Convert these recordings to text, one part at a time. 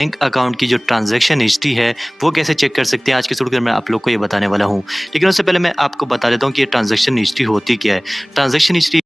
Bank account की जो transaction history है, वो कैसे चेक कर सकते हैं, आज के वीडियो में मैं आप लोग को ये बताने वाला हूँ। लेकिन उससे पहले मैं आपको बता देता हूँ कि ये ट्रांज़ैक्शन हिस्ट्री होती क्या है। ट्रांज़ैक्शन हिस्ट्री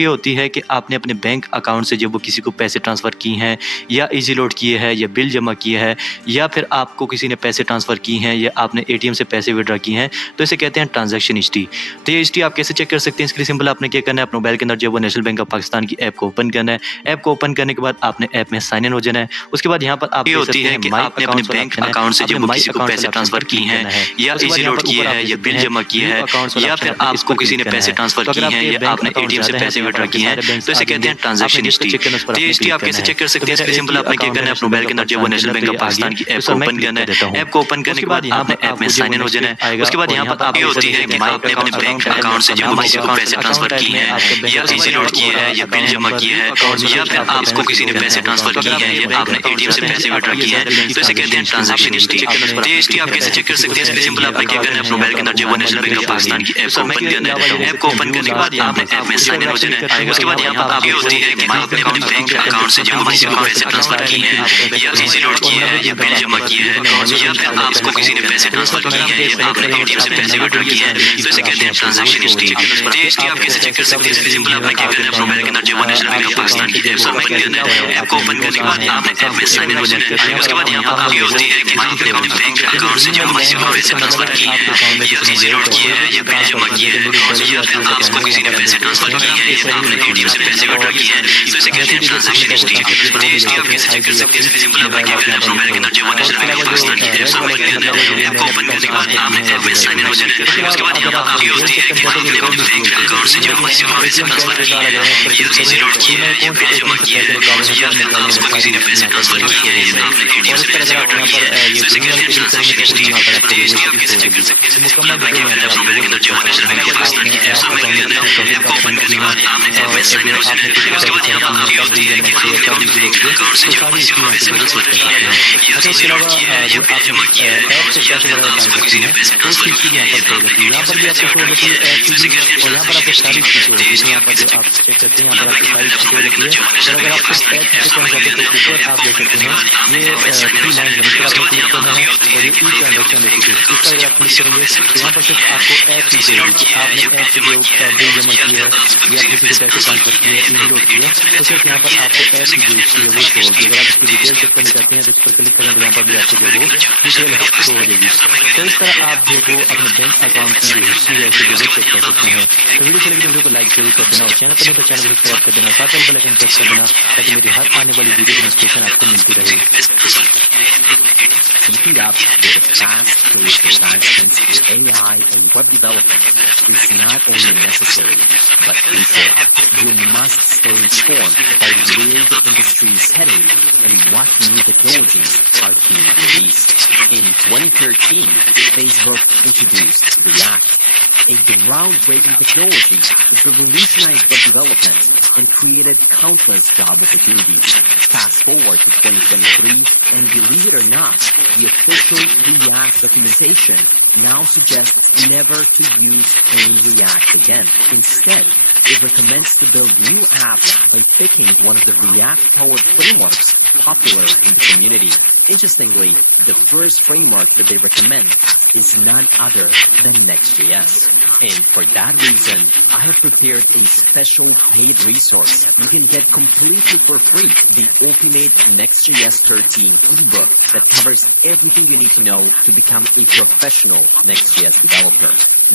ये होती है कि आपने अपने बैंक अकाउंट से जब वो किसी को पैसे ट्रांसफ़र किए हैं या इजी लोड किए हैं या बिल जमा किए हैं या फिर आपको किसी ने पैसे ट्रांसफ़र किए हैं या आपने एटीएम से पैसे विड्रॉ किए हैं, तो इसे कहते हैं ट्रांजैक्शन हिस्ट्री। तो ये हिस्ट्री आप कैसे चेक कर सकते हैं? इसके लिए सिंपल आपने क्या करना है, अपने मोबाइल के अंदर जो वो नेशनल बैंक ऑफ पाकिस्तान की ऐप को ओपन करना है। ऐप को ओपन करने के बाद आपने ऐप में साइन इन हो जाना है। उसके बाद यहाँ पर आप ये होती है कि आपने अपने बैंक अकाउंट से जब किसी को पैसे ट्रांसफ़र किए हैं या इजी लोड किए हैं या बिल जमा किए हैं या फिर आपको किसी ने पैसे ट्रांसफ़र किए हैं या आपने एटीएम से पैसे विड्रॉ किए हैं, तो इसे कहते हैं ट्रांजैक्शन हिस्ट्री। तो ये हिस्ट्री आप कैसे चेक कर सकते हैं? इसके सिंपल आपने क्या करना है, अपने मोबाइल के अंदर जो वो नेशनल बैंक ऑफ पाकिस्तान की ऐप को ओपन करना है। ऐप को ओपन करने के बाद आपने ऐप में साइन इन हो जाना है। उसके बाद यहाँ पर आप ये होती है कि आपने अपने बैंक अकाउंट से जब किसी को पैसे ट्रांसफ़र किए हैं या इजी लोड किए हैं या बिल जमा किए हैं या फिर आपको किसी ने पैसे ट्रांसफ़र किए हैं या आपने एटीएम से पैसे विड्रॉ किए हैं, तो इसे कहते हैं ट्रांजैक्शन हिस्ट्री। तो ये हिस्ट्री आप कैसे चेक कर सकते हैं? इसके सिंपल आपने क्या करना है, अपने मोबाइल के अंदर जो वो नेशनल बैंक ऑफ पाकिस्तान की ऐप को ओपन करना है। ऐप को ओपन करने के बाद आपने ऐप में साइन इन हो जाना है। उसके बाद यहाँ पर आप ये होती है कि आपने अपने बैंक अकाउंट से जब किसी को पैसे ट्रांसफ़र किए हैं या इजी लोड किए हैं या बिल जमा किए हैं या फिर आपको किसी ने पैसे ट्रांसफ़र किए हैं या आपने एटीएम से पैसे विड्रॉ किए हैं, तो इसे कहते हैं ट्रांजैक्शन हिस्ट्री। तो ये हिस्ट्री आप कैसे चेक कर सकते हैं? इसके सिंपल आपने क्या करना है, अपने मोबाइल के अंदर जो वो नेशनल बैंक ऑफ पाकिस्तान की ऐप को ओपन करना है। ऐप को ओपन करने के बाद आपने ऐप में साइन इन हो जाना है। उसके बाद यहाँ पर आप ये होती है कि आपने अपने बैंक अकाउंट से जब किसी को पैसे ट्रांसफ़र किए हैं या इजी लोड किए हैं या बिल जमा किए हैं या फिर आपको किसी ने पैसे ट्रांसफ़र किए हैं या आपने एटीएम से पैसे विड्रॉ किए हैं, तो इसे कहते हैं ट्रांजैक्शन हिस्ट्री। तो ये हिस्ट्री आप कैसे चेक कर सकते हैं? इसके सिंपल आपने क्या करना है, अपने मोबाइल के अंदर जो वो नेशनल बैंक ऑफ पाकिस्तान की ऐप को ओपन करना है। ऐप को ओपन करने के बाद आपने ऐप में साइन इन हो जाना है। उसके बाद यहाँ पर आप ये होती है कि आपने अपने बैंक अकाउंट से जब किसी को पैसे ट्रांसफ़र किए हैं या इजी लोड किए हैं या बिल जमा किए हैं या फिर आपको किसी ने पैसे ट्रांसफ़र किए हैं या आपने एटीएम से पैसे विड्रॉ किए हैं, तो इसे कहते हैं ट्रांजैक्शन हिस्ट्री। तो ये हिस्ट्री आप कैसे चेक कर सकते हैं? इसके सिंपल आपने क्या करना है, अपने मोबाइल के अंदर जो वो नेशनल बैंक ऑफ पाकिस्तान की ऐप को ओपन करना है। ऐप को ओपन करने के बाद आपने ऐप में साइन इन हो जाना है। उसके बाद यहाँ पर आप ये होती है कि आपने अपने बैंक अकाउंट से जब किसी को पैसे ट्रांसफ़र किए हैं या इजी लोड किए हैं या बिल जमा किए हैं या फिर आपको किसी ने पैसे ट्रांसफ़र किए हैं या आपने एटीएम से पैसे विड्रॉ किए हैं, तो इसे कहते हैं ट्रांजैक्शन हिस्ट्री। तो ये हिस्ट्री आप कैसे चेक कर सकते हैं? इसके सिंपल आपने क्या करना है, अपने मोबाइल के अंदर जो वो नेशनल बैंक ऑफ पाकिस्तान की ऐप को ओपन करना है। ऐप को ओपन करने के बाद आपने ऐप में साइन इन हो जाना है। उसके बाद यहाँ पर आप ये होती है कि आपने अपने बैंक अकाउंट से जब किसी को पैसे ट्रांसफ़र किए हैं या इजी लोड किए हैं या बिल जमा किए हैं या फिर आपको किसी ने पैसे ट्रांसफ़र किए हैं या आपने एटीएम से पैसे विड्रॉ किए हैं, तो इसे कहते हैं ट्रांजैक्शन हिस्ट्री। तो ये हिस्ट्री आप कैसे चेक कर सकते हैं? इसके सिंपल आपने क्या करना है, अपने बैंक के अंदर जो वो नेशनल बैंक ऑफ पाकिस्तान की ऐप को ओपन करना है। ऐप को ओपन करने के बाद आपने ऐप में साइन इन हो जाना है। उसके बाद यहाँ पर आप ये होती है कि आपने अपने बैंक अकाउंट से जब किसी को पैसे ट्रांसफ़र किए हैं या इजी लोड किए हैं या बिल जमा किए हैं या फिर आपको किसी ने पैसे ट्रांसफ़र किए हैं या आपने एटीएम से पैसे विड्रॉ किए हैं, तो इसे कहते हैं transaction history. AI and web development is not only necessary but crucial. We must stay informed about where the industry is heading and what new technologies are being released. In 2013, Facebook introduced React, a groundbreaking technology to revolutionize web development and created countless job opportunities. Fast forward to 2023, and believe it or not, the official React documentation now suggests never to use plain React again. Instead, it recommends to build new apps by picking one of the React-powered frameworks popular in the community. Interestingly, the first framework that they recommend is none other than Next.js. And for that reason, I have prepared a special paid resource you can get completely for free, the ultimate Next.js 13 ebook that covers everything you need to know to become a professional Next.js developer.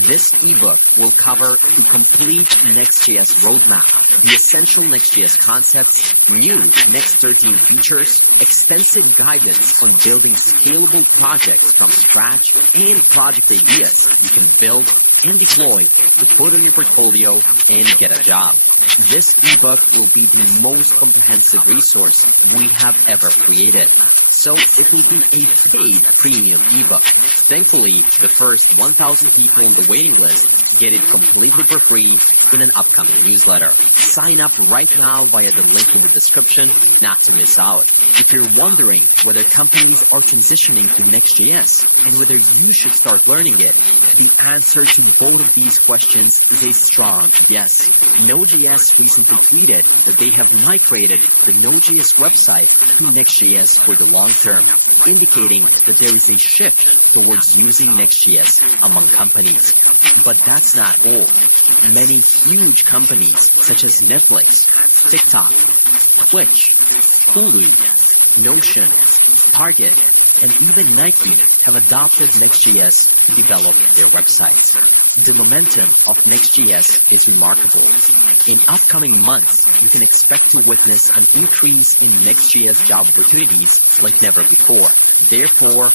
This ebook will cover the complete Next.js roadmap, the essential Next.js concepts, new Next 13 features, extensive guidance on building scalable projects from scratch, and project ideas you can build and deploy to put on your portfolio and get a job. This ebook will be the most comprehensive resource we have ever created. So it will be a paid premium ebook. Thankfully, the first 1,000 people on the waiting list get it completely for free in an upcoming newsletter. Sign up right now via the link in the description not to miss out. If you're wondering whether companies are transitioning to Next.js and whether you should start learning it, the answer to both of these questions is a strong yes. Node.js recently tweeted that they have migrated the Node.js website to Next.js for the long term. indicating that there is a shift towards using Next.js among companies. But that's not all. Many huge companies such as Netflix, TikTok, Twitch, Hulu, Notion, Target, and even Nike have adopted Next.js to develop their websites. The momentum of Next.js is remarkable. In upcoming months, you can expect to witness an increase in Next.js job opportunities like never before. Therefore,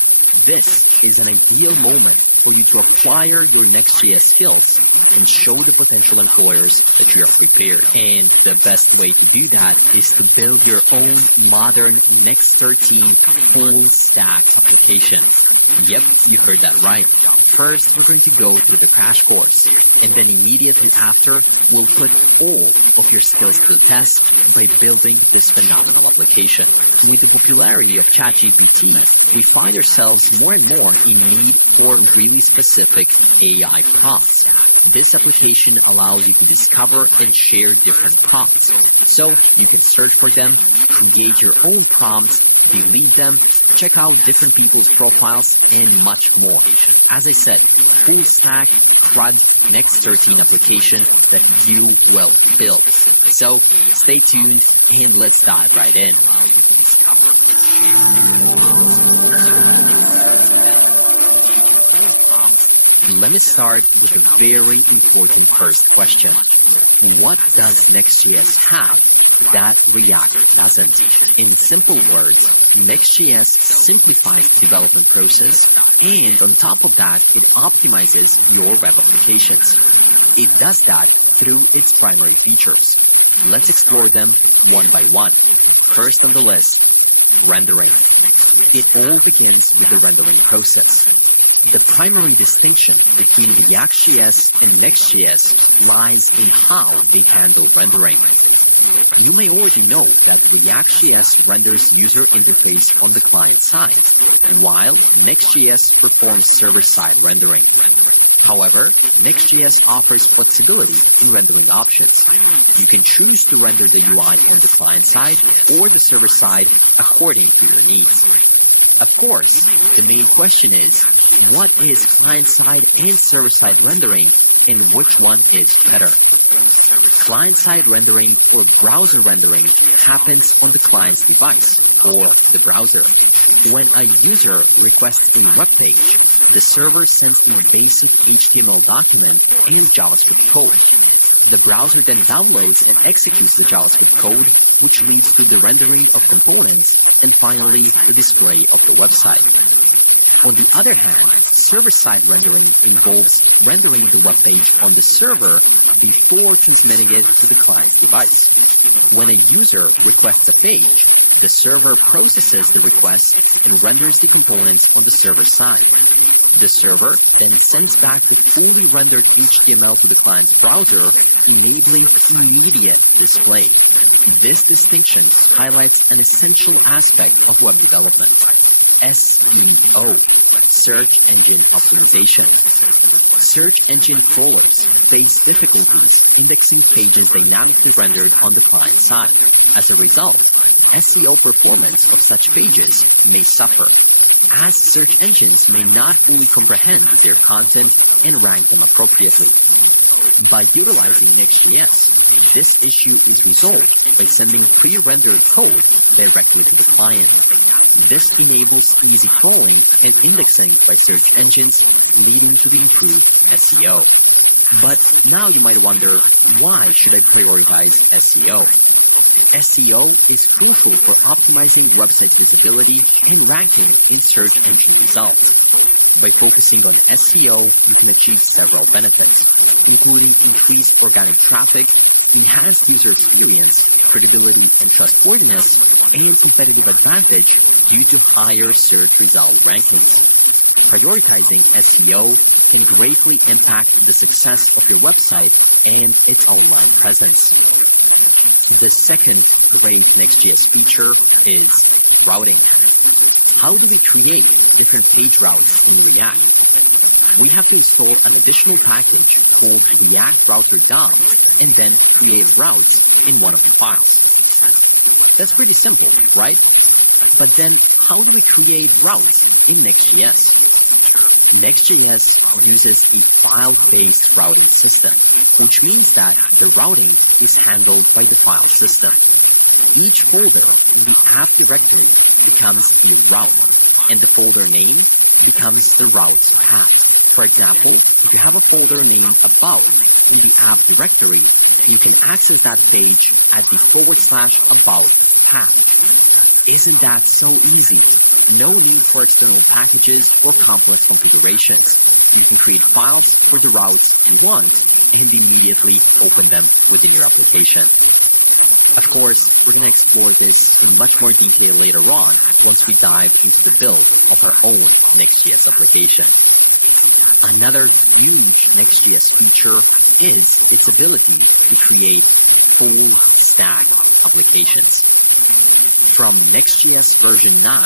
this is an ideal moment for you to acquire your Next.js skills and show the potential employers that you are prepared. And the best way to do that is to build your own modern Next 13 full stack application. Yep, you heard that right. First, we're going to go to the dashboard, and then immediately after, we'll put all of your skills to the test by building this phenomenal application. With the popularity of ChatGPT, we find ourselves more and more in need for really specific AI prompts. This application allows you to discover and share different prompts. So you can search for them, create your own prompts, delete them, check out different people's profiles, and much more. As I said, full stack, flood, Next 13 application that you will build. So stay tuned and let's dive right in. Let me start with a very important first question. What does Next.js have that React doesn't? In simple words, Next.js simplifies the development process, and on top of that, it optimizes your web applications. It does that through its primary features. Let's explore them one by one. First on the list, rendering. It all begins with the rendering process. The primary distinction between React.js and Next.js lies in how they handle rendering. You may already know that React.js renders user interface on the client side, while Next.js performs server-side rendering. However, Next.js offers flexibility in rendering options. You can choose to render the UI on the client side or the server side according to your needs. Of course, the main question is, what is client-side and server-side rendering, and which one is better? Client-side rendering or browser rendering happens on the client's device, or the browser. When a user requests a web page, the server sends a basic HTML document and JavaScript code. The browser then downloads and executes the JavaScript code, which leads to the rendering of components and finally the display of the website. On the other hand, server-side rendering involves rendering the web page on the server before transmitting it to the client's device. When a user requests a page, the server processes the request and renders the components on the server side. The server then sends back the fully rendered HTML to the client's browser, enabling immediate display. This distinction highlights an essential aspect of web development: SEO, search engine optimization. Search engine crawlers face difficulty indexing pages dynamically rendered on the client side. As a result, SEO performance of such pages may suffer, as search engines may not fully comprehend their content and rank them appropriately. By utilizing Next.js, this issue is resolved by sending pre-rendered code directly to the client. This enables easy crawling and indexing by search engines, leading to the improved SEO. But now you might wonder, why should I prioritize SEO? SEO is crucial for optimizing website visibility and ranking in search engine results. By focusing on SEO, you can achieve several benefits, including increased organic traffic, enhanced user experience, credibility and trustworthiness, and competitive advantage due to higher search result rankings. Prioritizing SEO can greatly impact the success of your website and its online presence. The second great Next.js feature is routing. How do we create different page routes in React? We have to install an additional package called React Router DOM and then create a route in one of the files. That's pretty simple, right? But then how do we create routes in Next.js? Next.js uses a file-based routing system, which means that the routing is handled by the file system. Each folder in the app directory becomes a route, and the folder name becomes the route's path. For example, if you have a folder named About in the app directory, you can access that page at the /about path. Isn't that so easy? No need for external packages or complex configuration. You can create files for the routes you want and immediately open them within your application. Of course, we're going to explore this in much more detail later on once we dive into the build of our own Next.js application. Another huge Next.js feature is its ability to create full stack applications. From Next.js version 9,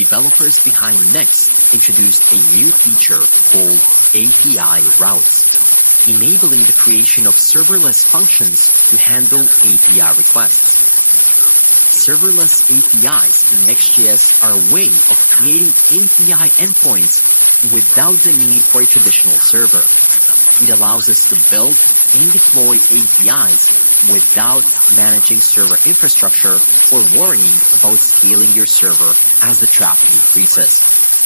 developers behind Next introduced a new feature called API routing, enabling the creation of serverless functions to handle API requests. Serverless APIs in Next.js are a way of creating API endpoints without the need for a traditional server. It allows us to build and deploy APIs without managing server infrastructure or worrying about scaling your server as the traffic increases.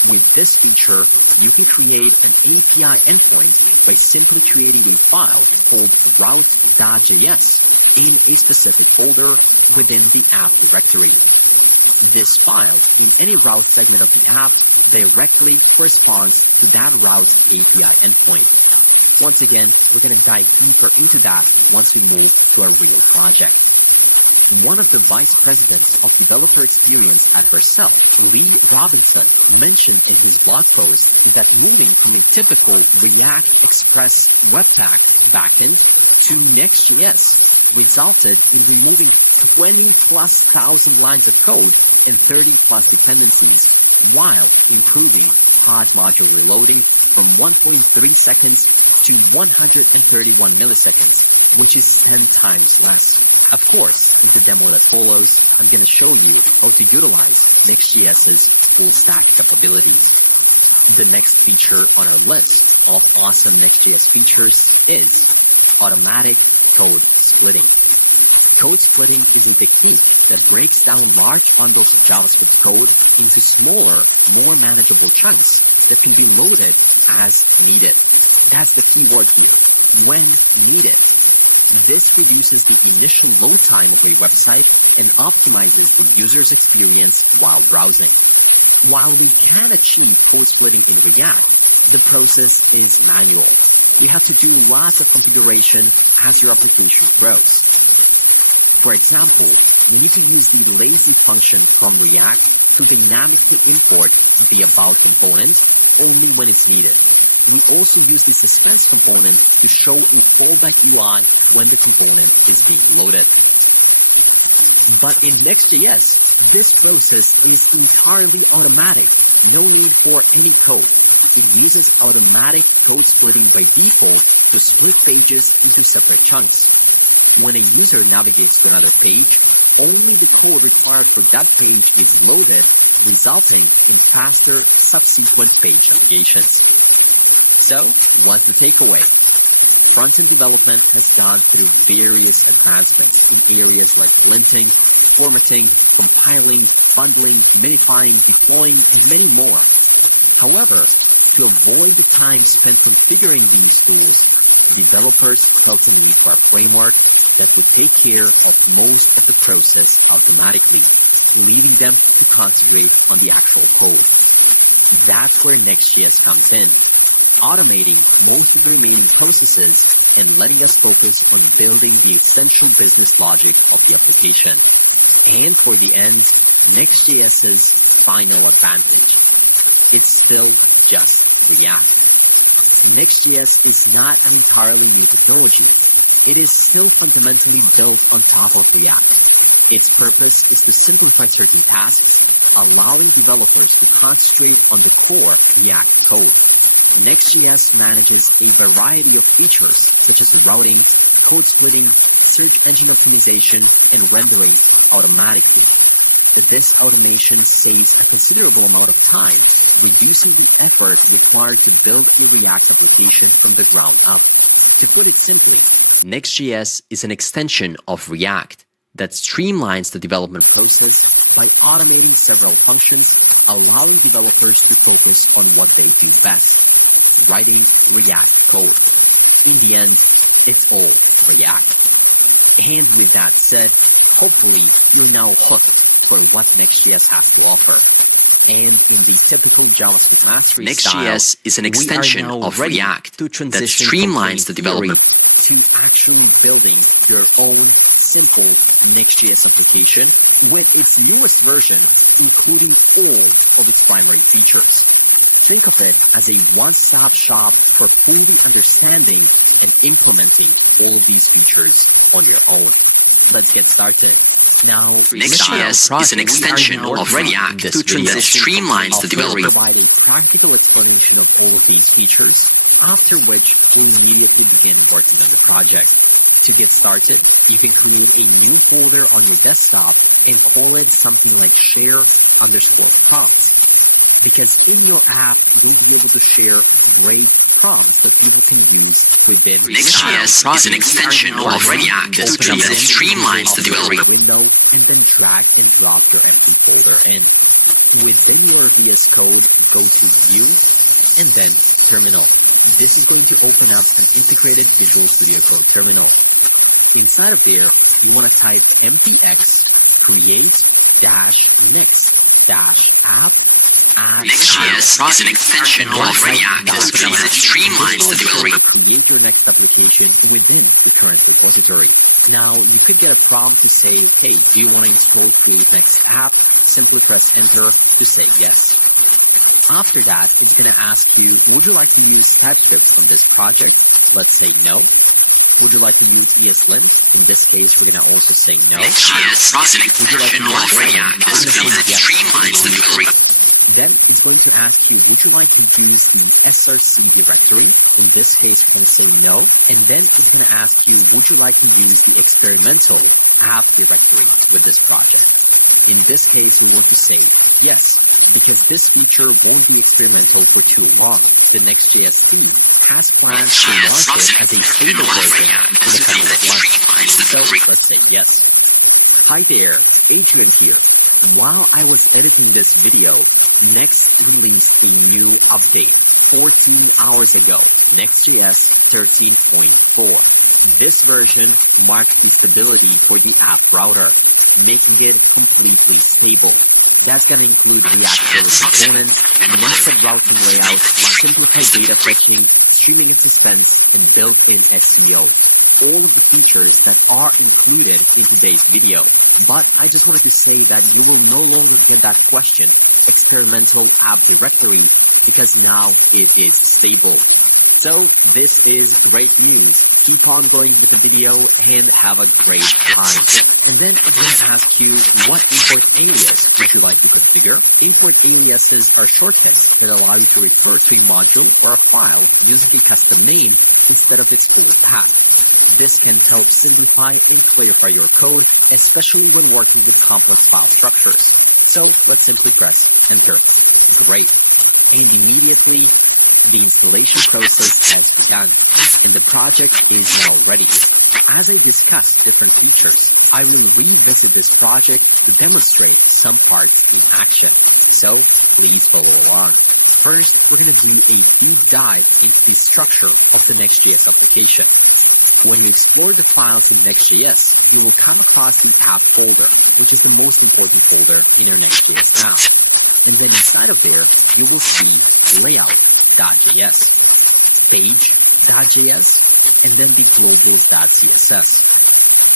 With this feature, you can create an API endpoint by simply creating a file called route.js in a specific folder within the app directory. This file and any routes that you have in the app directly corresponds to that route's API endpoint. Once again, we're going to dive deeper into that once we move to our real project. One of the vice presidents of developer experience at Vercel, Lee Robinson, mentioned in his blog post that moving from your typical React Express Webpack backend to Next.js resulted in removing 20+ thousand lines of code and 30+ dependencies while improving pod module reloading from 1.3 seconds to 131 milliseconds, which is 10 times less. Of course, in the demo that follows, we're going to show you how to utilize Next.js's full stack capabilities. The next feature on our list of awesome Next.js features is automatic code splitting. Code splitting is a technique that breaks down large bundles of JavaScript code into smaller, more manageable chunks that can be loaded as needed. That's the key word here, when needed. This reduces the initial load time of a website and optimizes the user's experience while browsing. While we can achieve full splitting in React, the process is manual. You have to do lots of configurations as your application grows. For example, you can use the lazy function from React to dynamically import the about component only when it's needed. You also use the success component to show a fallback UI when the component is being loaded. But in Next.js, this process is entirely automatic. No need for any code. The use of automatic code splitting by default will split pages into separate chunks. When a user navigates to another page, only the code required for that page is loaded, resulting in faster subsequent page creation. So, what's the takeaway? Front-end development has gone through various advancements in areas like linting, formatting, compiling, bundling, minifying, deploying, and many more. However, still more of the time spent configuring these tools, developers often lean to our framework that will take care of most of the process automatically, leaving them to concentrate on the actual code. That's where Next.js comes in, automating most of the remaining processes and letting us focus on building the essential business logic of the application. And for the end, Next.js's final advantage. It's still just React. Next.js is not an entirely new technology. It is still fundamentally built on top of React. Its purpose is to simplify certain tasks, allowing developers to concentrate on the core React code. Next.js manages a variety of features such as routing, code splitting, search engine optimization, and rendering automatically. This automation saves a considerable amount of time, reducing the effort required to build a React application from the ground up. To put it simply, Next.js is an extension of React that streamlines the development process by automating several functions, allowing developers to focus on what they do best, writing React code. In the end, it's all React. And with that said, hopefully you're now hooked for what Next.js has to offer. And in the typical JavaScript mastery Next.js style, is an extension we are now of ready React to that transition streamlines the from development theory to actually building your own simple Next.js application with its newest version, including all the required features. Think of it as a one-stop shop for fully understanding and implementing all of these features on your own. Let's get started. Now, Next.js is an extension of React that streamlines the development. Providing practical explanation of all of these features, after which we immediately begin working on the project. To get started, you can create a new folder on your desktop and call it something like share_com. Because in your app, you'll be able to share great stuff that you can use within Next.js is an extension of React that streamlines the development. Window and then drag and drop your administrator in. Within your VS Code, go to View and then Terminal. This is going to open up the integrated Visual Studio Code terminal. Inside of here, you want to type npx create next app Next.js is an extension of React that streamlines the development. Create your next application within the 20 repository. Now, you should get a prompt to say, hey, do you want to install today's next app? Simply press enter to say yes. After that, it's going to ask you, would you like to use TypeScript in this project? Let's say no. Would you like to use ESLint? In this case, we're going to also say no. Next.js is an extension of React that streamlines the development. Then it's going to ask you, would you like to use the src directory? In this case, we're going to say no. And then it's going to ask you, would you like to use the experimental app directory with this project? In this case, we will just say yes, because this feature won't be experimental for too long. The Next.js team has plans to launch it as a stable version in a couple of months. So let's say yes. Hi there, Adrian here. While I was editing this video, Next released a new update 14 hours ago, Next.js 13.4. This version marks the stability for the app router, making it completely stable. That's going to include React Killer components, nested routing layout, simplified data fetching, stream intersense, and built-in SEO. All of the features that are included in today's video. But I just wanted to say that you will no longer get that question, experimental app directory, because now it is stable. So this is great news. Keep on going with the video and have a great time. Then it's going to ask you what import alias would you like to configure. Import aliases are shortcuts that allow you to refer to a module or a file using just the name instead of its full path. This can help simplify and clarify your code, especially when working with complex file structures. So let's simply press enter. Great. Immediately, the installation process has begun, and the project is now ready. As I discuss different features, I will revisit this project to demonstrate some parts in action. So please follow along. First, we're going to do a deep dive into the structure of the Next.js application. When we export the files in Next.js, we will come across the app folder, which is the most important folder in your Next.js app. Then inside of there, you will see layout.js, page.js, and then the global.css.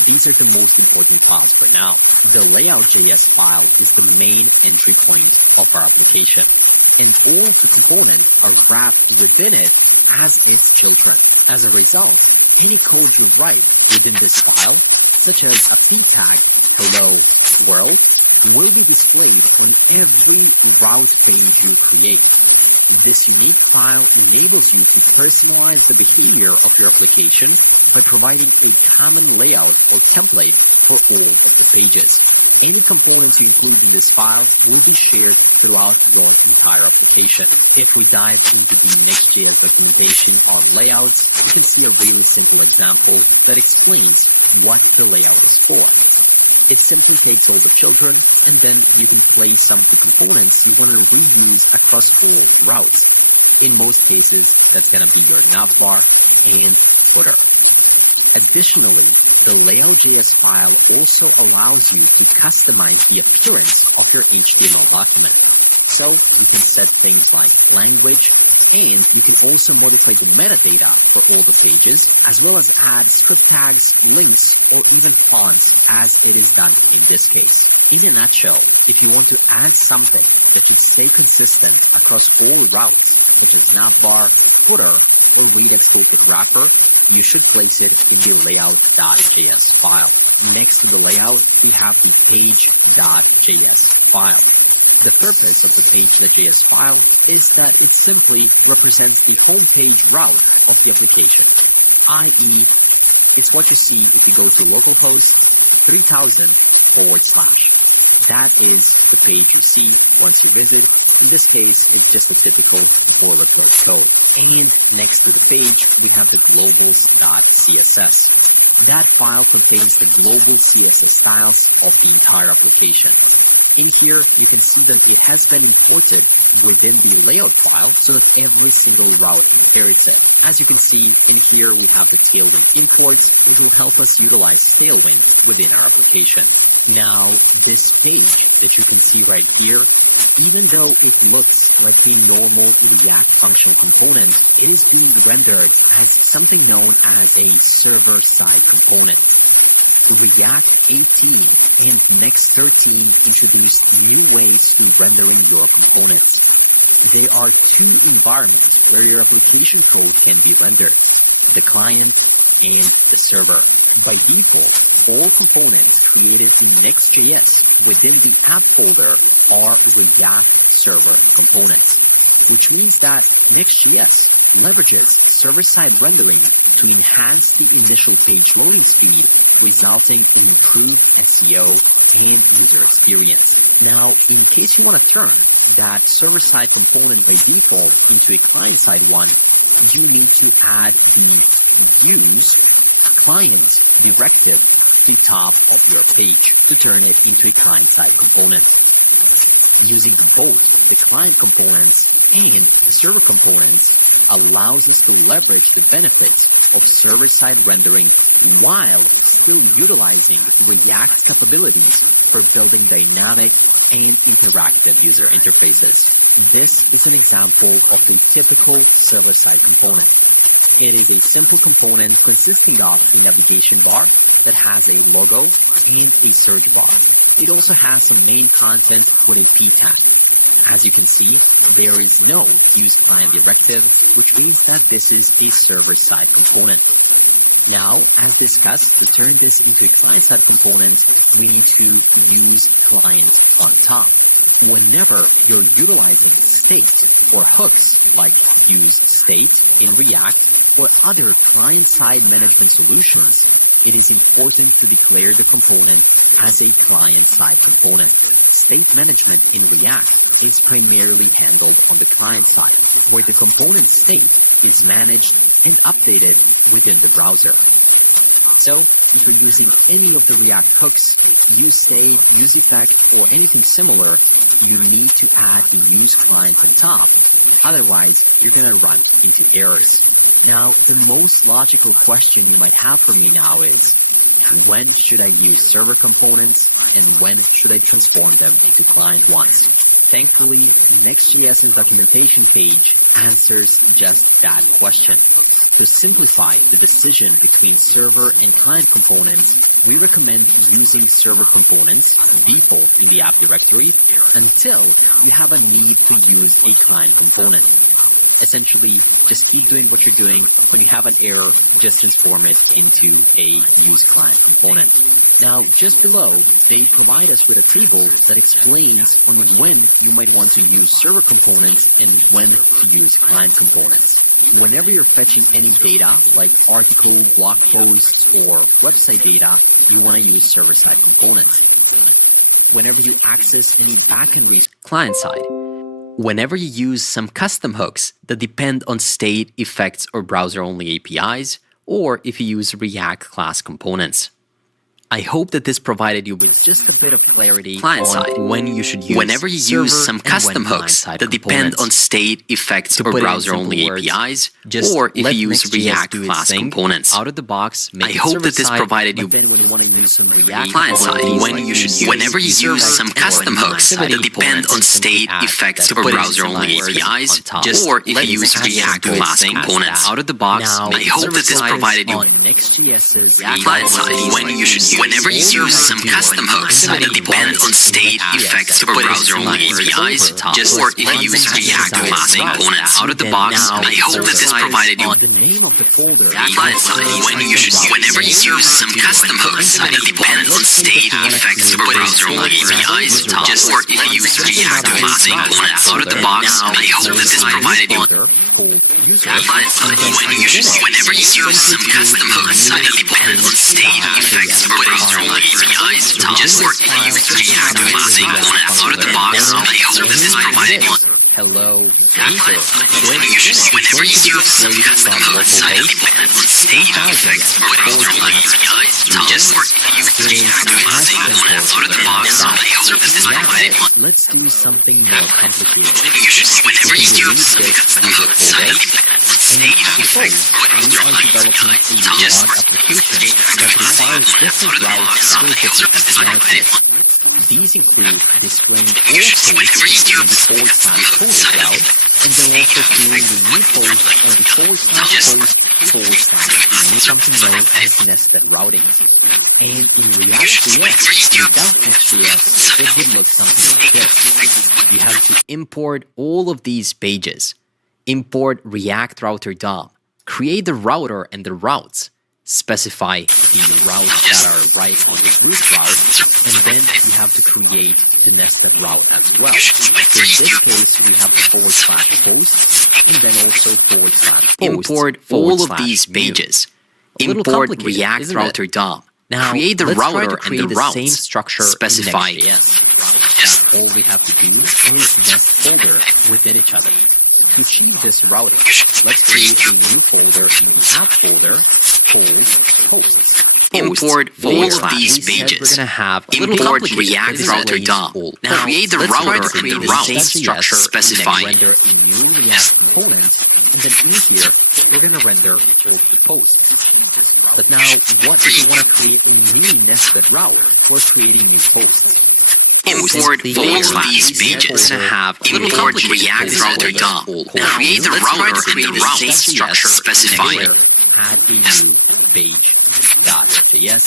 These are the most important files for now. The layout.js file is the main entry point of our application, and all of the components are wrapped within it as if open. As a result, any code you write within this file, such as two tags below world, will be displayed in every route change you create. This unique file enables you to personalize the behavior of your application by providing a common layout or template for all pages. Any components included in this file will be shared throughout your entire application. If we dive into the Next.js implementation on layouts, you'll see a really simple example that explains what the layout is for. It simply takes all the children and then you can create some of the components you're going to reuse across all routes. In most cases, that's going to be your navbar and footer. Additionally, the layout.js file also allows you to customize the appearance of your HTML documents. So you can set things like language, and you can also modify the metadata for all the pages, as well as add script tags, links, or even fonts as it is done in this case. In a nutshell, if you want to add something that should stay consistent across all routes, such as navbar, footer, or read a CSS wrapper, you should place it in the layout.js file. Next to the layout, you have the page.js file. The purpose of the page.js file is that it simply represents the home page route of the application, i.e. it's what you see if you go to localhost 3000/. That is the page you see when you visit. In this case, it's just a typical boilerplate code. And next to the page, we have the global.css. That file contains the global CSS style of the entire application. In here, you can see that it has been inserted within the layout file, so every single route is very fixed. As you can see, in here we have the tailwind import. It will help us utilize tailwind within our application. Now, this page that you can see right here, even though it looks like a normal React functional component, it is being rendered as something known as a server-side component. React 18 and Next 13 introduced new ways to rendering your components. There are two environments where your application code can be rendered, the client and the server. By default, all components created in Next.js within the app folder are React server components, which means that Next.js leverages server-side rendering to enhance the initial page loading speed, resulting in improved SEO and user experience. Now, in case you want to turn that server-side component by default into a client-side one, you need to add the use client directive to top of your page to turn it into a client-side component. Using both the client component and server component allows us to leverage the benefits of server-side rendering while still utilizing React capabilities for creating dynamic and interactive user interfaces. This is an example of a typical server-side component. It is a simple component consisting of a navigation bar that has a logo and a search bar. It also has the main content with a p tag. As you can see, there is no use client directive, which means that this is a server-side component. Now, as discussed, to turn this into a client-side component, we need to use client on top. Whenever you're utilizing state or hooks like use state in React or other client-side management solutions, it is important to declare the component as a client-side component. State management in React is primarily handled on the client side, where the component state is managed and updated within the browser. So, if you're using any of the React hooks, use state, use effect, or anything similar, you need to add the use client on top. Otherwise, you're going to run into errors. Now, the most logical question you might have for me now is, when should I use server components and when should I transform them into client ones? Thankfully, Next.js's documentation page answers just that question. To simplify the decision between server and client components, we recommend using server components default in the app directory until you have a need to use a client component. Essentially, just keep doing what you're doing. When you have an error, just transform it into a use client component. Now, just below, they provide us with a table that explains on when you might want to use server components and when to use client components. Whenever you're fetching any data, like article, blog posts, or website data, you want to use server-side components. whenever you access any backend client side, whenever you use some custom hooks that depend on state, effects, or browser-only APIs, or if you use React class components. I hope that this provided you with just a bit of clarity on when you should use whenever you use some custom hooks that depend on state, effects, or browser-only APIs, or if you use React class components. Out of the box, I hope that this provided you then when you want to use some React client side when you should use whenever you use some custom hooks that depend on state, effects, or browser-only APIs, or if you use React class components. Out of the box, I hope that this provided you client side when you should use whenever you use some custom hooks that depend on state, effects, or browser-only APIs, or if you use React class components. Out of the box, I hope that this provided you client side when you should whenever you use some custom hooks that depend on state, effects, or browser-only APIs, or if you use React class components. Out of the box, I hope that this provided you client side when you should whenever you use some custom hooks that depend on state, effects, or browser-only APIs, or if you use React class components. Out of the box, I hope that this provided you client side when you should whenever you use some custom hooks that depend on state, effects, or browser-only APIs, or if you use React class components. Out of the box, I hope that this provided you let's do something more complicated. when you should whenever you use some custom hooks that depend on state, effects, or browser-only APIs, or if you use React class components. Out of the box, I hope that this provided you These include displaying when you should whenever you use some custom hooks that depend on state, effects, or browser-only APIs, something known as nested routing. And in reality, without SCS, it would look something like this. We have to import all of these pages, import React Router DOM, create the router and the routes, specify the routes that are right on the root route, and then we have to create the nested route as well. In this case, we have a /post, and then also /post. import all of these pages. Import React Router DOM. Now, create the router and the routes. Same structure Specify all we have to do is nest folder within each other. To achieve this routing, let's create a new folder in the app folder called post. Import all of these pages. We're gonna have Import React Router DOM. Now create the router and the routes. Structure. Specify Render a new React component, and then in here we're gonna render all the post. But now, what if we want to create a new nested route for creating new posts? Import all of these pages. Import React Router DOM. Now create the router and the routes. Structure. Specify add a new page.js,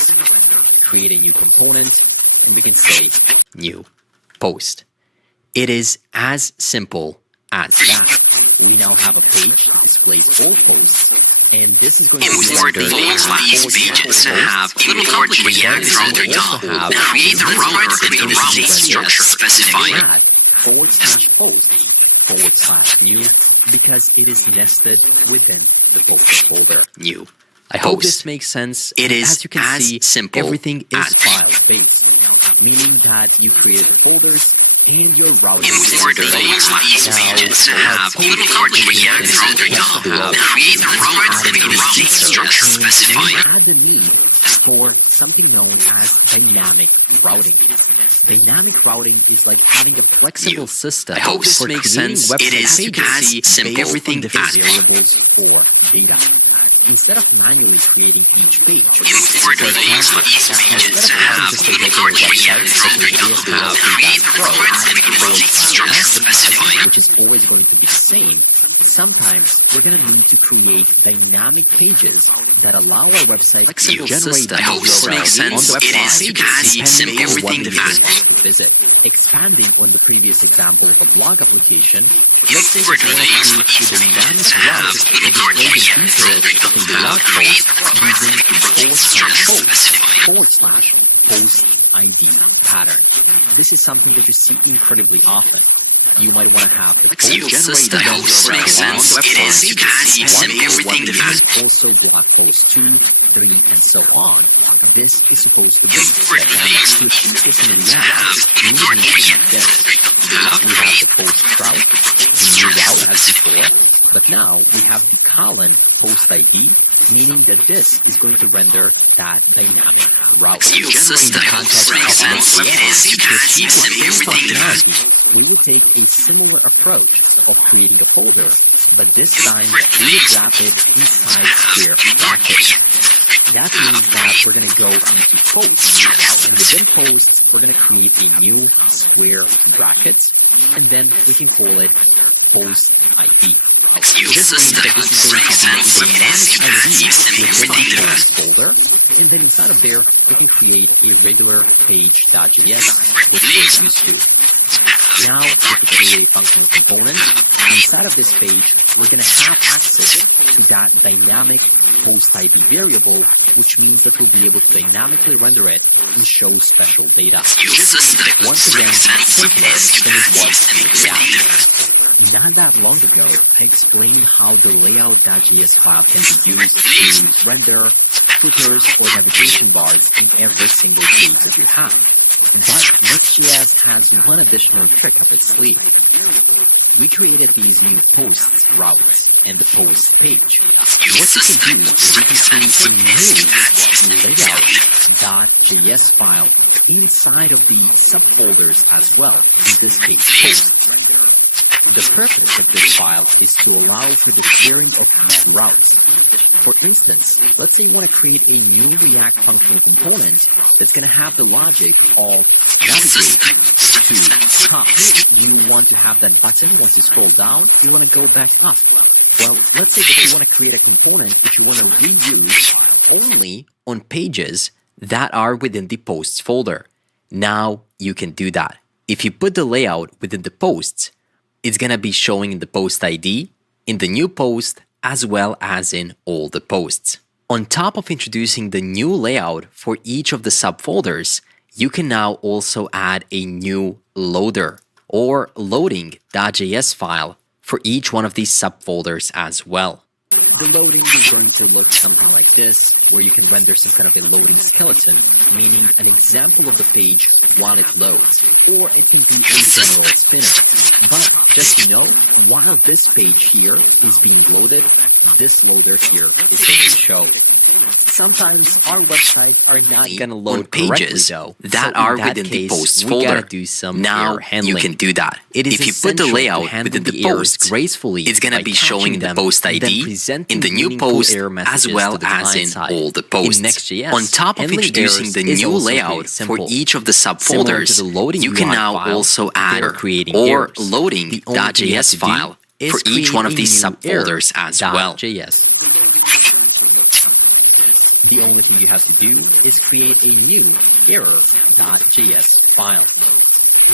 create a new component, and we can say new post. It is as simple as that. We now have a page that displays all posts, and this is going to be Import all of these pages. Import React Router DOM. Now create the router and the routes. Structure. Specify /post/new because it is nested within the post folder. New. I hope Post. this makes sense. It and is as you can as see, simple everything is as- file-based, meaning that you create the folders and your routing. Import all of these pages. Import React Router DOM. Now create the router and the routes. Structure. Specify Add the need for something known as dynamic routing. Dynamic routing is like having a flexible system. I hope this for makes creating sense. website It is pages as simple based everything on different as- variables for data. Instead of manually creating each page, Import all of these pages. Import React Router DOM. Now create the router and the routes. Structure. Specify which is always going to be the same, sometimes we're going to need to create dynamic pages that allow our website to generate I hope this makes sense. It is as simple everything as- Expanding on the previous example of a blog application, let's say Import we all want to of create these a pages. dynamic route that Import displays the React details Router in the DOM. blog Create post the router and the routes. Structure. Specify /post ID pattern. This is something that you see incredibly often. you might want to have the post Your system generated hosts make sense. It is because you send everything one that page, also blog post 2, 3, and so on. This is supposed to be Importantly, dynamic. If you now ignore idiots. we have the post route, the new route as before, but now we have the column post ID, meaning that this is going to render that dynamic route. Your system hosts make sense. It is because you send everything that we would take a similar approach of creating a folder, but this time we would wrap it inside square brackets. That means that we're going to go into post, and within post, we're going to create a new square bracket, and then we can call it post ID. Your system hosts make sense. It is because you send everything that folder, and then inside of there, we can create a regular page.js, which we're used to. Now, if we create a functional component, inside of this page, we're going to have access to that dynamic post ID variable, which means that we'll be able to dynamically render it and show special data. your system Once again, makes sense. It is because you send everything that not that long ago, I explained how the layout.js file can be used to render footers or navigation bars in every single page that you have. But Next.js has one additional trick up its sleeve. We created these new post routes in the post page. What you can do is you can create a new layout.js file inside of the subfolders as well, in this case post. The purpose of this file is to allow for the sharing of these routes. For instance, let's say you want to create a new React functional component that's going to have the logic of navigate to top. You want to have that button once you scroll down, you want to go back up. Well, let's say that you want to create a component that you want to reuse only on pages that are within the posts folder. Now you can do that. If you put the layout within the posts, it's going to be showing in the post ID, in the new post, as well as in all the posts. On top of introducing the new layout for each of the subfolders, you can now also add a new loader or loading.js file for each one of these subfolders as well. The loading is going to look something like this, where you can render some kind of a loading skeleton, meaning an example of the page while it loads, or it can be a general spinner. But just know, while this page here is being loaded, this loader here is going to show. Sometimes our websites are not going to load pages that are within the posts folder. Now you can do that. If you put the layout within the posts gracefully, it's going to be showing in the post ID, in the new post, as well as in all the posts. On top of introducing the new layout for each of the subfolders, you can now also add or loading.js file for each one of these subfolders as well. The only thing you have to do is create a new error.js file.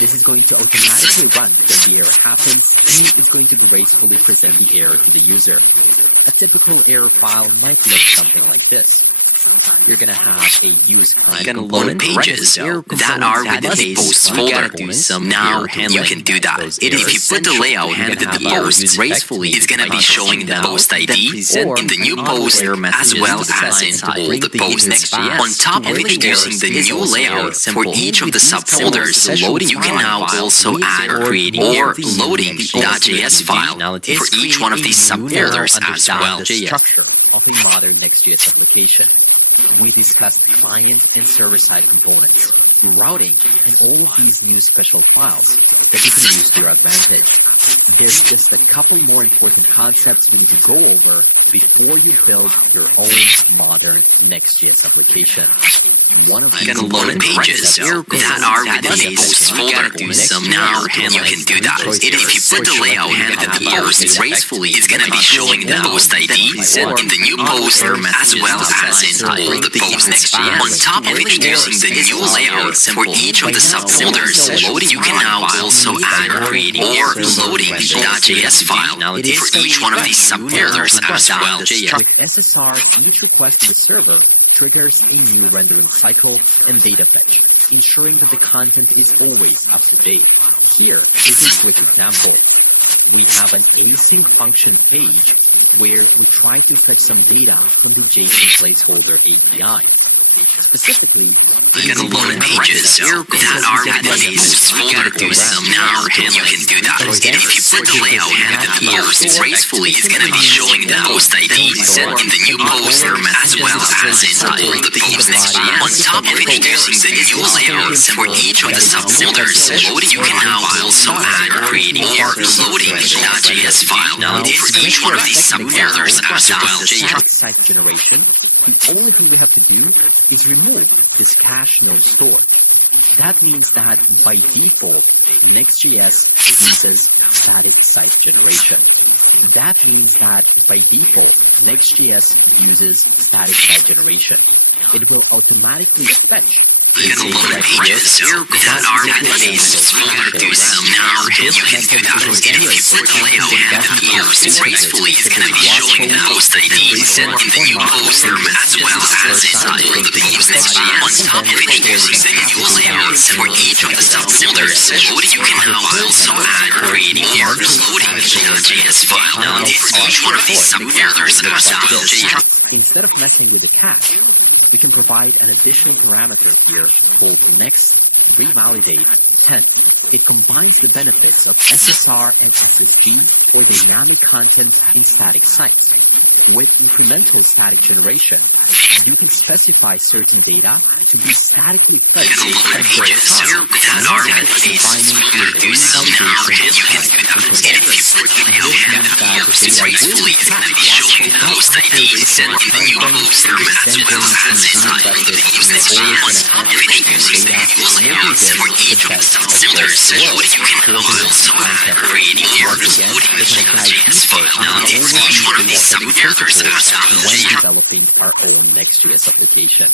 This is going to automatically run when the error happens, and it's going to gracefully present the error to the user. A typical error file might look something like this. You're going to have a use time component pages that are within the posts folder. Now you can do that. If you put the layout within the post gracefully, it's going to be showing the post ID in the new post as well as in all the posts. On top of introducing the new layout for each of the subfolders, you can now also add or loading.js file for each one of these subfolders as well. Structure of a modern Next.js application. We discussed client and server-side components, routing, and all of these new special files that you can use to your advantage. There's just a couple more important concepts you need to go over before you build your own modern Next.js application. One of these important pages that are within the posts folder. Now you can do that. If you put the layout within the posts gracefully, it's going to be showing the post ID in the new post as well as in all the posts. On top of introducing the new layout for each of the subfolders, you can now also add or loading.js file for each one of these subfolders as well. With SSR, each request to the server triggers a new rendering cycle and data fetch, ensuring that the content is always up to date. Here is a quick example. We have an async function page where we try to fetch some data from the JSON placeholder API. Specifically, Look at the loaded pages that are at the folder to some now, and you can do that. And if you put the layout and the post gracefully, it's going to be showing the post IDs in the new post as well as in all the posts. On top of introducing the new layouts for each of the subfolders, you can now also add creating or loading .js file for each one of these subfolders as well. Static site generation, the only thing we have to do is remove this cache node store. That means that by default, Next.js uses static site generation. That means that by default, Next.js uses static site generation. It will automatically fetch Look at the loaded pages that are at the folder to some now, and you can do that. And if you put the layout and the post gracefully, it's going to be showing the post IDs in the new poster as well as in all the posts. On top of introducing the new layouts for each of the subfolders, you can now also add creating or loading .js file for each one of these subfolders as well. Instead of messing with the cache, we can provide an additional parameter here called next revalidate. Hence, it combines the benefits of SSR and SSD for dynamic content in static sites. With incremental static generation, you can specify certain data to be statically fetched from first time, not defining your own validation type differently. This means that the data will be cached without efforts from the new poster as well as in on top of introducing the new layouts for each of the subfolders, you can now also add creating or loading .js file for each one of these subfolders as well. When developing our own Next.js application.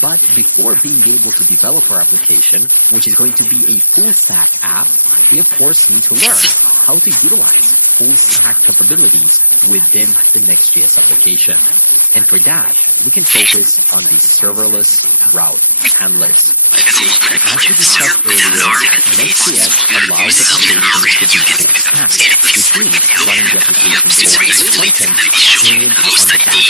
But before being able to develop our application, which is going to be a full stack app, we of course need to learn how to utilize full stack capabilities within the Next.js application. And for that, we can focus on the serverless route handler. As we discussed earlier, Next.js allows applications to manage tasks, including running the application content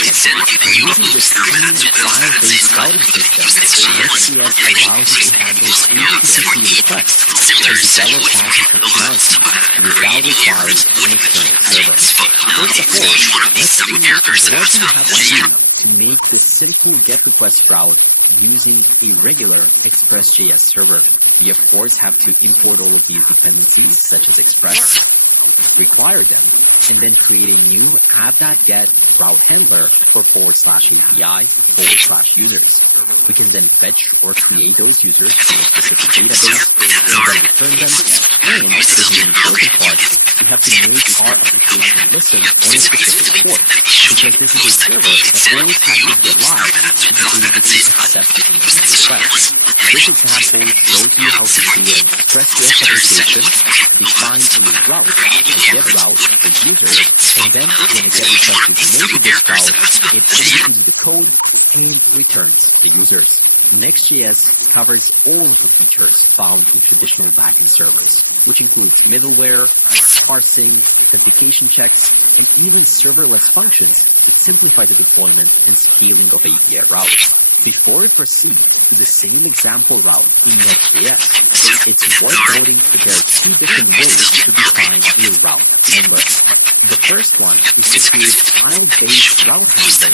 and using the streaming file-based routing system. Next.js allows us to handle significantly requests and develop package functionality without requiring maintenance servers. First of all, let's see what we have to do to make this simple GET request route using a regular Express.js server. We of course have to import over here dependencies such as Express, require them, and then create a new app.get route handler for /API/users. We can then fetch or create those users from the system database and then return them. And this is the important part. We have to make our application listen only at different ports because this is a server and only packets arrive when we accept the request. This example shows you how to create an Express.js application and define a route, a GET route for users, and then when the GET request is made to this route, executing the code and return the user. Next.js covers all of the features found in traditional backend servers, which includes middleware, parsing, authentication checks, and even serverless functions to simplify the deployment and scaling of API routes. Before we proceed to the same example route in Next.js, it's worth noting that there are two different ways to define a route in Next. The first one is to create a file-based route handler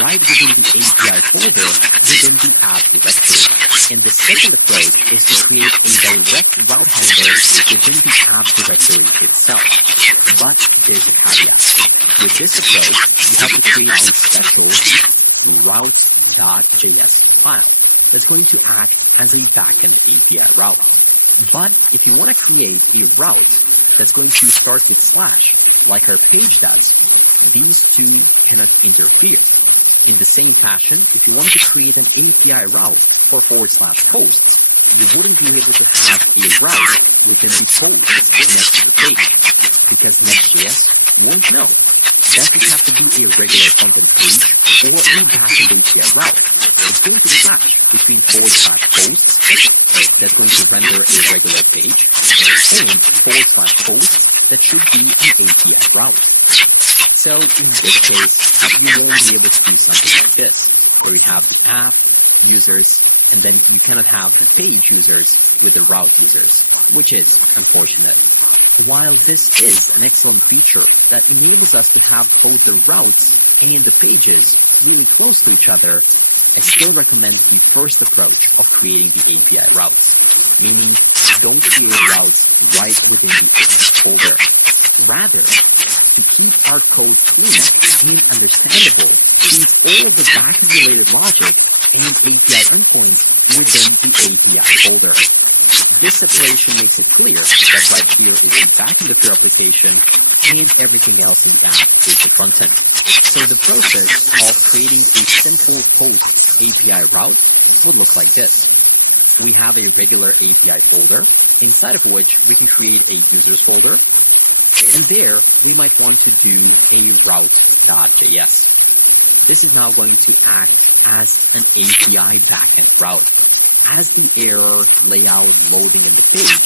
right within the API folder within the app directory. And the second approach is to create a direct route handler within the app directory itself. But there's a caveat. With this approach, you have to create a separate route.js file that's going to act as a backend API route. But if you want to create a route that's going to start with / like our page diagram, these two cannot interfere. In the same fashion, if you wanted to create an API route for /host, you wouldn't be able to have a route within the host message space because Next.js won't know. Doesn't have to be a regular content tree that will impact the API route. Simply that, we can forward slash post, set them to render a regular page, and forward slash post that should be an API route. So in this case, I'm going to list these methods like this. So we have tab users, and then we cannot have page users with the route users, which is unfortunate. While this is an excellent feature that enables us to have both the routes and the pages really close to each other, we still recommend the first approach of creating the API routes, meaning don't create a route right within the settings folder. Rather, keep our code clean and understandable, keep all of the backend related logic and API endpoints within the API folder. This separation makes it clear that right here will be backend of your application and everything else you have is the frontend. So the process of creating a simple post API route would look like this. We have a regular API folder, inside of which we can create a users folder, and there we might want to do a route.js. This is now going to act as an API backend route. As the error, layout, loading stage,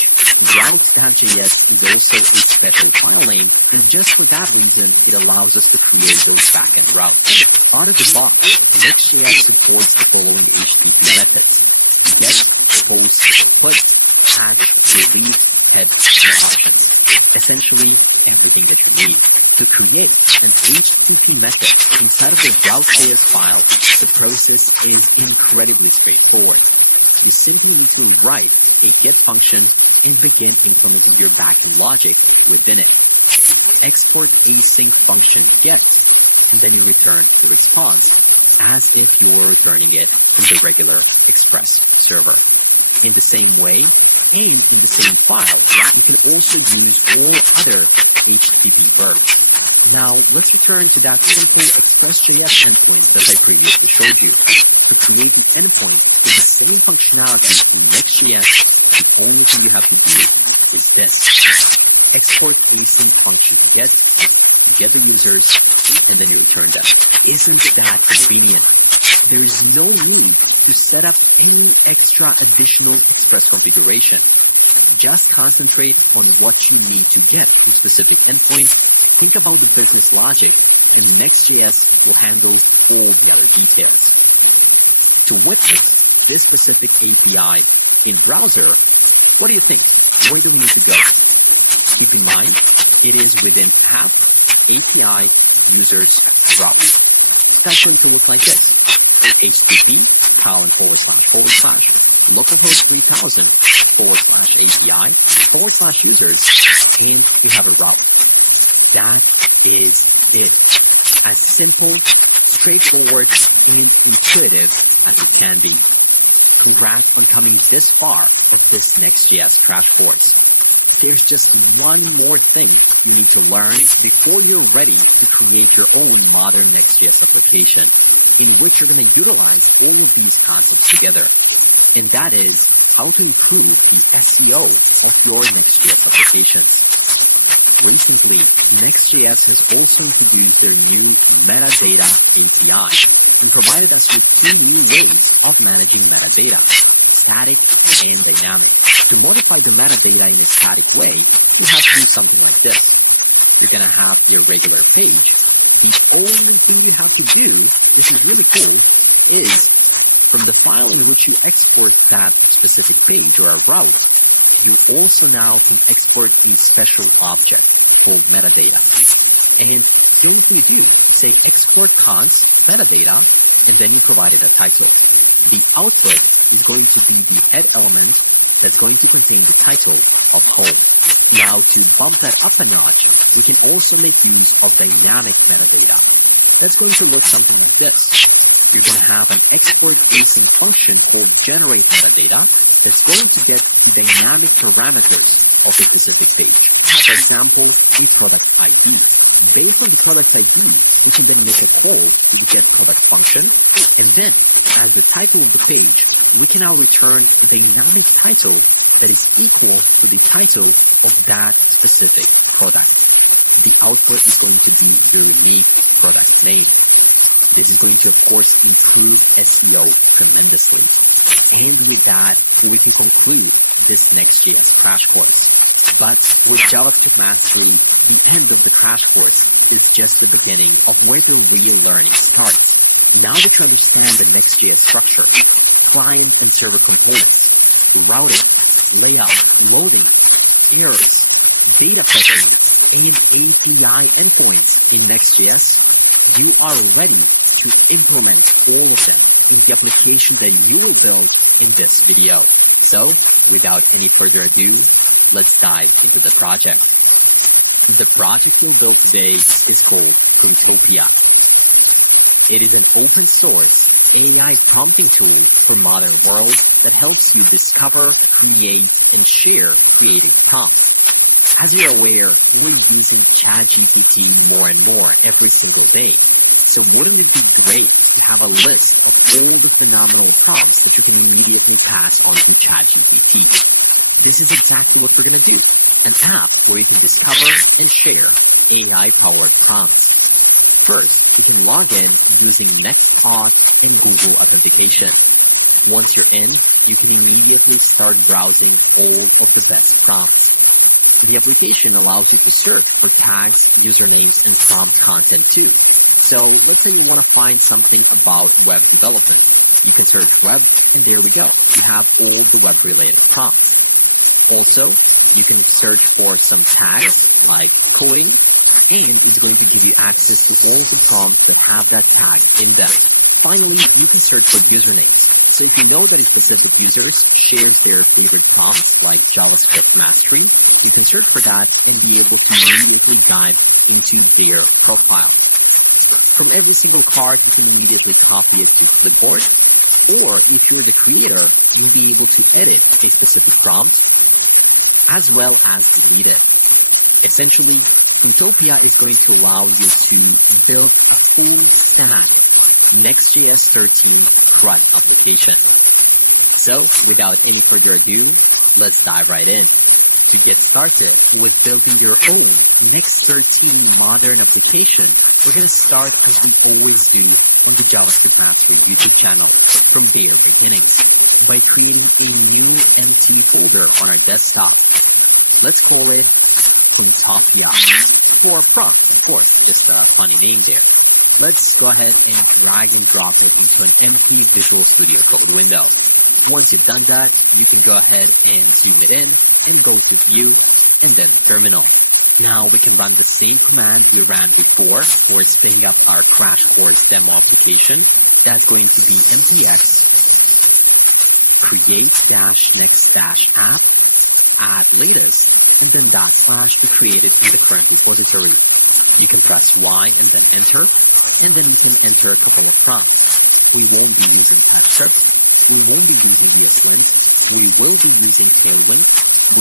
route.js knows that it is FAQ-ing, and just for that reason, it allows us to create those backend routes. Out of the box, Next.js supports the following HTTP methods: get, post, put, add, delete, head, and archive. Essentially, everything that you need. To create an HTTP method inside of the route.js file, the process is incredibly straightforward. You simply need to write a get function and begin implementing your backend logic within it. Export async function get, and then you return a response as if you were returning it to the regular Express server. In the same way, and in the same file, you can also use all other HTTP verbs. Now, let's return to that simple Express.js endpoint that I previously showed you. To create the endpoint with the same functionality in Next.js, the only thing you have to do is this. Export async function get the users, and then you return them. Isn't that convenient? There's no need to set up any extra additional Express configuration. Just concentrate on what you need to get to a specific endpoint, think about the business logic, and Next.js will handle all the other details. To witness this specific API in the browser, what do you think? Where do we need to go? Keep in mind, it is within tab, API, users, routes. That simply looks like this. HTTP, //localhost 3000 /API /users, and we have a route. That is it. As simple, straightforward, and intuitive as it can be. Congrats on coming this far at this Next.js crash course. There's just one more thing you need to learn before you're ready to create your own modern Next.js application, in which you're going to utilize all of these concepts together. And that is how to achieve an SEO of your Next.js application. Recently, Next.js has also introduced their new metadata API and provided us with two new ways of managing metadata: static and dynamic. To modify the metadata in a static way, you have to do something like this. You're going to have your regular page. The only thing you have to do, which is really cool, is from the file in which you export that specific page or a route, you also now can export a special object called metadata. And simply do say export cars metadata, and then you provide the title. The output is going to be the head element that's going to contain the title of home. Now, to bump that up a notch, we can also make use of dynamic metadata. That's going to look something like this. You can have an export async function called generate metadata that's going to get the dynamic parameters of a specific page. For example, the product ID. Based on the product ID, you can then make a call to get product function, and then, as the title of the page, you can now return a dynamic title that is equal to the title of that specific product. The output is going to be a unique product name. This is going to of course improve SEO tremendously. And with that, we can conclude this next year's crash course. But with JavaScript mastery, you can get past this with just the beginning of where the real learning starts. Now that you understand the Next.js structure, client and server components, routing, layout, loading, errors, data fetching, and API endpoints in Next.js, you are ready to implement Golang into application that you will build in this video. So, without any further ado, let's dive into the project. The project we'll build today is called Twenty20. It is an open source AI prompting tool for modern world that helps you discover, create, and share creative prompts. As you're aware, we're using ChatGPT more and more every single day. So wouldn't it be great to have a list of all the phenomenal prompts that you can immediately pass into ChatGPT? This is exactly what we're going to do. An app where you can discover and share AI-powered prompts. First, you can log in using Nextbot and Google Authentication. Once you're in, you can immediately start browsing all of the best prompts. The application allows you to search for tags, usernames, and prompt content too. So let's say we want to find something about web development. You can search web, and there we go. We have all the web-related prompts. Also, you can search for some tags like coding, and it's going to give you access to all of the prompts that have that tag in them. Finally, you can search for usernames. So if you know that a specific user shares their favorite prompt, like JavaScript mastery, you can search for that and be able to immediately dive into their profile. From every single part, you can immediately copy it to your clipboard, or if you're the creator, you'll be able to edit a specific prompt as well as delete it. Essentially, Twenty20 is going to allow you to build full stack Next.js 13 Flutter applications. So, without any further ado, let's dive right in. To get started with building your own Next 13 modern application, we're going to start as we always do on the JavaScript Mastery YouTube channel from very beginning by creating a new SD folder on our desktop. Let's call it Twenty20 for fun, of course. It's a fun name there. Let's go ahead and drag and drop it into an empty Visual Studio Code window. Once you've done that, you can go ahead and zoom it in both the view and then terminal. Now we can run the same command we ran before for setting up our crash course demo application. That's going to be npx create dash next dash app add latest and then that hash we created in the current repository. You can press Y and then enter, and then you can enter the following prompts. We won't be using TypeScript, we won't be using Kotlin, we will be using Tailwind,